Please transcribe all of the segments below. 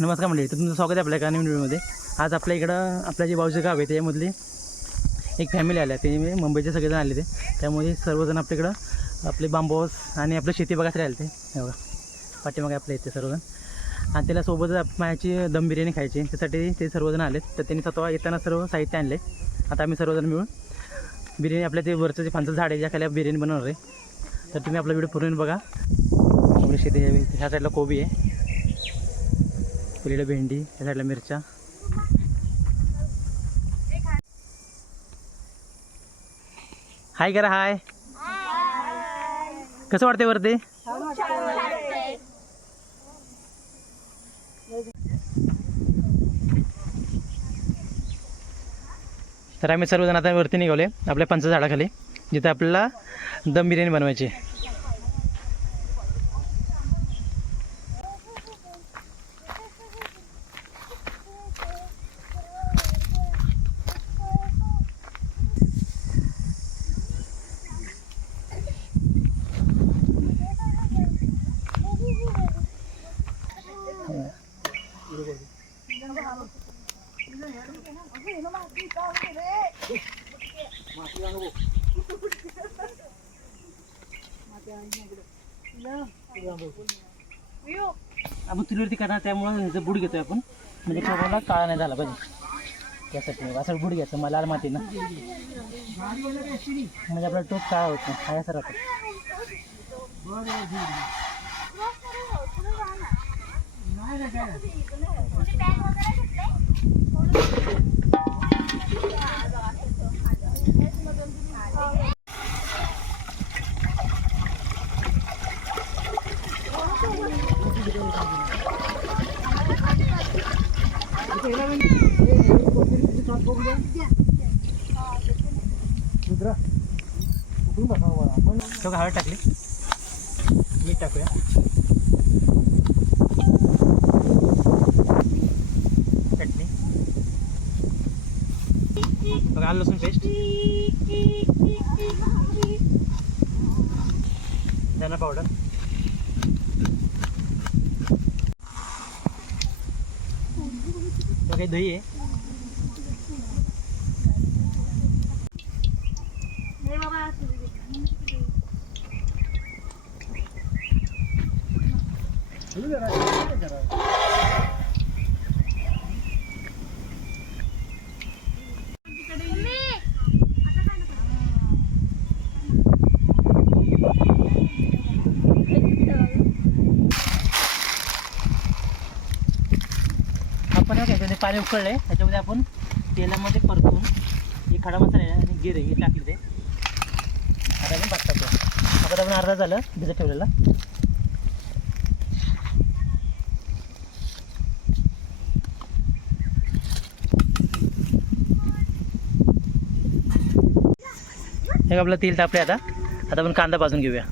नमस्कार मंडळी, तर तुमचं स्वागत आहे आपल्या एका नवीन व्हिडिओमध्ये. आज आपल्या इकडं आपल्या जे बाजूचे गाव आहे त्यामधली एक फॅमिली आल्या. ते मुंबईचे सगळेजण आले ते, त्यामुळे सर्वजण आपल्याकडं आपले बांबू हाऊस आणि आपलं शेती बघायला आले ते. बघा पाठीमागे आपल्या इथे सर्वजण, आणि त्याला सोबतच माझ्याची दम बिर्याणी खायची, त्यासाठी ते सर्वजण आलेत. तर त्यांनी स्वतः येताना सर्व साहित्य आणले. आता आम्ही सर्वजण मिळून बिर्याणी, आपल्या ते वरचं जे फांचं झाड आहे ज्या खाली बिर्याणी बनवणार आहे. तर तुम्ही आपला व्हिडिओ पूर्ण बघा. आपली शेती ह्या साईडला कोबी आहे, पलीकडे भेंडी, त्या साईडला मिरच्या. हाय करा, हाय. कसं वाटतंय वरती? तर आम्ही सर्वजण आता वरती निघाले आपल्या पंच झाडाखाली, जिथे आपल्याला दम बिर्याणी बनवायची. आपण चुलीवरती करणार, त्यामुळं ह्याचं बुड घेतोय आपण, म्हणजे कोणाला काळा नाही झाला पाहिजे. त्यासाठी असं बुड घ्यायचं, मला लाल माती ना, म्हणजे आपला टोप काळा होत नाही, काय असं राहतं. तो हळद टाकली, मीठ टाकूया, चटणी बघा, आलं लसूण पेस्ट, धना पावडर, काही दही आहे, आपण पाणी उकळले, त्याच्यामध्ये आपण तेलामध्ये परतून हे खडा मसाला आहे आणि गिरे हे टाकले. ते आता आपण भात टाकूया. आता आपण अर्धा झालं भिजत ठेवलेला. हे आपलं तेल तापले. आता आपण कांदा भाजून घेऊया.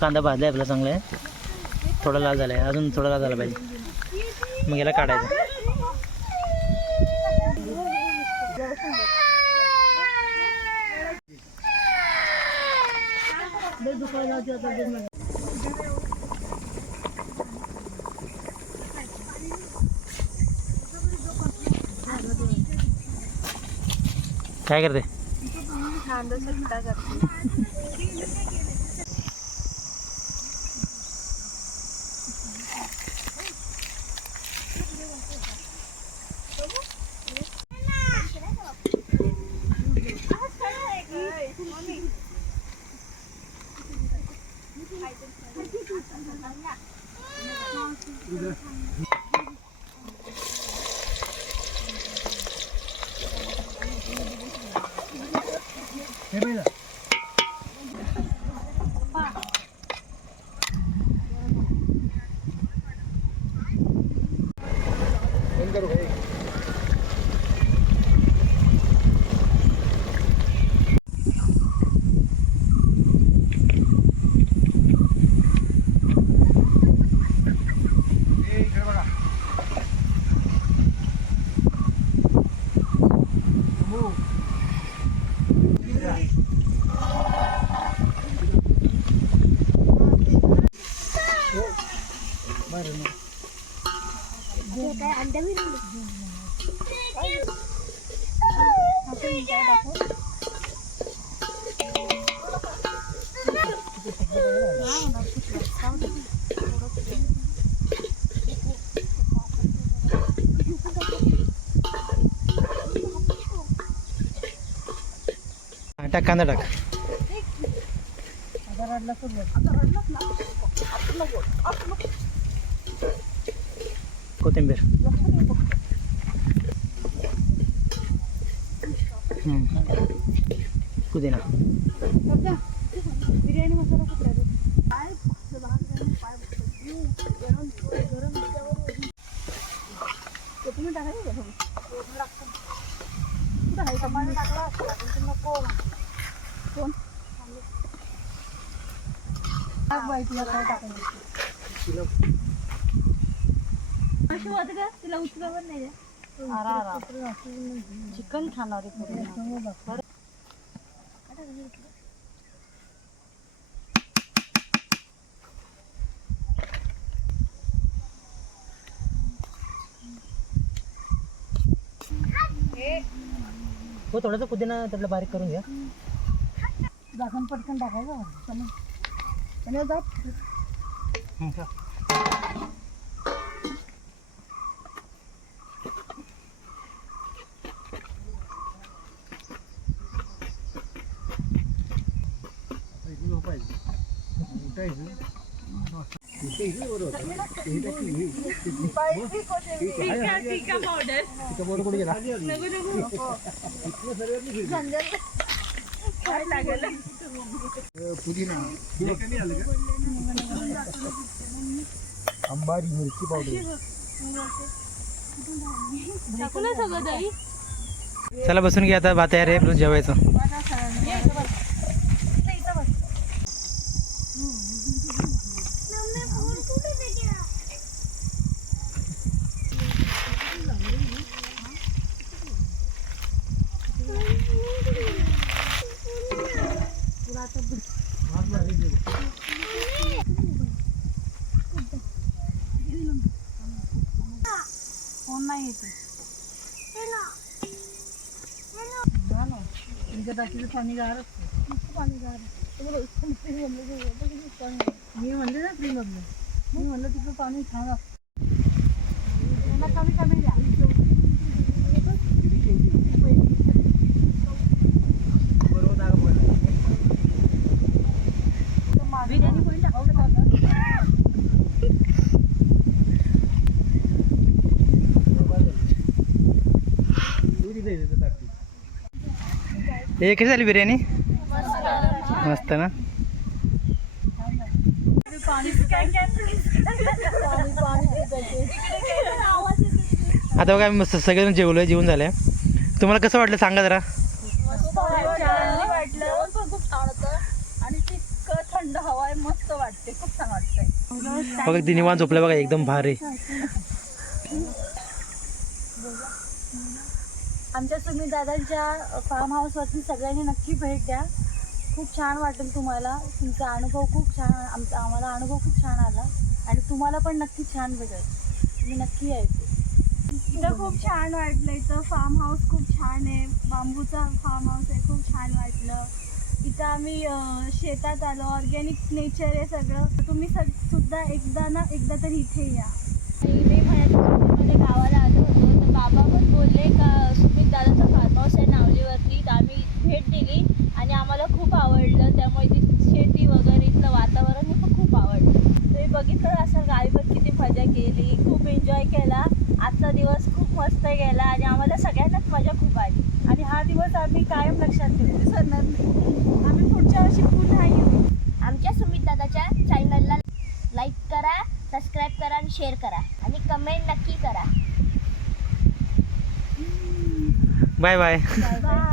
कांदा भाजला आहे आपला, चांगला आहे, थोडा लाल झाला आहे, अजून थोडा लाल झाला पाहिजे, मग याला काढायचं. काय करते? टाक कांदा टाक. कोथिंबीर. पुदिना. बिर्याणी मसाला कुठला तुम्ही टाकायचं टाकला नको कोण तिला काय टाकायचं तिला उचलावर नाही चिकन खाणार आहे. हो थोडंसं पुदिना त्यातलं बारीक करून घ्या. झाकण पटकन टाकायचं अंबारी मिरची पावडर. चला बसून घ्या आता. भात तयार आहे जेवायचं. कोण नाही येते टाकीचं पाणी गार असतं. पाणी गार मी म्हणले ना फ्री मधलं. मी म्हणलं तिचं पाणी छान असतं. कमी कमी द्या. बिर्याणी कोणी टाकलं. हे कशी झाली बिर्याणी. मस्त ना. आता बघा मस्त सगळेजण जेवलोय. जेवून झालंय. तुम्हाला कसं वाटलं सांगा जरा. वाटलं खूप छान होतं आणि तितकं थंड हवा आहे. मस्त वाटते. खूप छान वाटतंय. बघा ती निवांत झोपलं बघा एकदम भारी. आमच्या सुमित दादांच्या फार्म हाऊसवरती सगळ्यांनी नक्की भेट द्या. खूप छान वाटेल तुम्हाला. तुमचा अनुभव खूप छान. आम्हाला अनुभव खूप छान आला आणि तुम्हाला पण नक्की छान भेटेल. तुम्ही नक्की यायचं. इथं खूप छान वाटलं. इथं फार्म हाऊस खूप छान आहे. बांबूचा फार्म हाऊस आहे. खूप छान वाटलं. इथं आम्ही शेतात आलो. ऑर्गॅनिक नेचर आहे सगळं. तुम्ही सुद्धा एकदा तरी इथे या. मी मध्ये गावाला आलो होतो तर बाबा पण बोलले का सुमित दादाचा फार्म हाऊस आहे नावलीवरती. तर आम्ही भेट दिली आणि आम्हाला खूप आवडलं. त्यामुळे ती शेती वगैरे इथलं वातावरण हे पण खूप आवडलं. तुम्ही बघितलं असं गावीवर किती मजा केली. खूप एन्जॉय केला. आजचा दिवस खूप मस्त गेला आणि आम्हाला सगळ्यांनाच मजा खूप आली आणि हा दिवस आम्ही कायम लक्षात ठेवू विसरणार नाही. आम्ही पुढच्या वर्षी पुन्हा येऊ. आमच्या सुमित दादाच्या चॅनलला लाईक करा, सबस्क्राईब करा आणि शेअर करा आणि कमेंट नक्की करा. Bye bye. Bye bye.